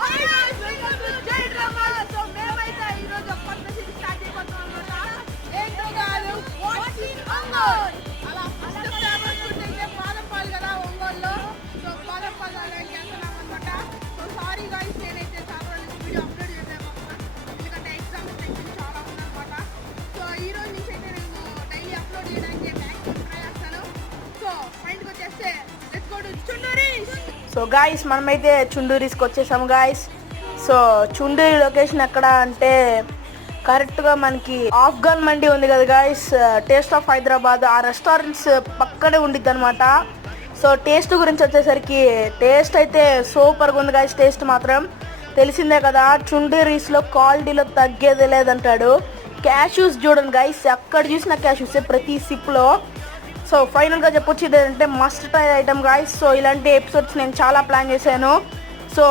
Hi guys welcome to జై drama. So మేమైతే ఈ రోజు పార్ట్నర్షిప్ స్టార్ట్ చేయబోతున్నాం అన్నమాట. ఏంటో కాదు వాచింగ్ ఒంగోల్. అలా ఫస్ట్ ఫేమస్ ఫుడ్ అయితే పాలపాలు కదా ఒంగోల్లో. సో పాలపాలు అలా చేస్తున్నాం అన్నమాట. సో సారీ గైస్ నేనైతే చాలా రోజులు వీడియో అప్లోడ్ చేయలేకపోతున్నాను ఎందుకంటే ఎగ్జామ్స్ టెన్షన్ చాలా ఉందన్నమాట. సో ఈ రోజు నుంచి అయితే నేను డైలీ అప్లోడ్ చేయడానికి మ్యాక్సిమం ట్రై చేస్తాను. సో మైండ్కి వచ్చేస్తే let's go to Chunduris. So guys మనమైతే చుండూరీస్కి వచ్చేసాము గాయస్. సో చుండూరి లొకేషన్ ఎక్కడ అంటే కరెక్ట్గా మనకి ఆఫ్ఘన్ మండి ఉంది కదా గాయస్, టేస్ట్ ఆఫ్ హైదరాబాద్ ఆ రెస్టారెంట్స్ పక్కనే ఉండిద్ది అనమాట. సో టేస్ట్ గురించి వచ్చేసరికి టేస్ట్ అయితే సూపర్గా ఉంది గాయస్. టేస్ట్ మాత్రం తెలిసిందే కదా, చుండూరీస్లో క్వాలిటీలో తగ్గేది లేదంటాడు. క్యాష్యూస్ చూడండి గాయస్, ఎక్కడ చూసినా క్యాష్యూస్ ప్రతి సిప్లో. సో ఫైనల్గా చెప్పొచ్చు ఇదేంటంటే must try item guys. So ఇలాంటి ఎపిసోడ్స్ నేను చాలా ప్లాన్ చేశాను. సో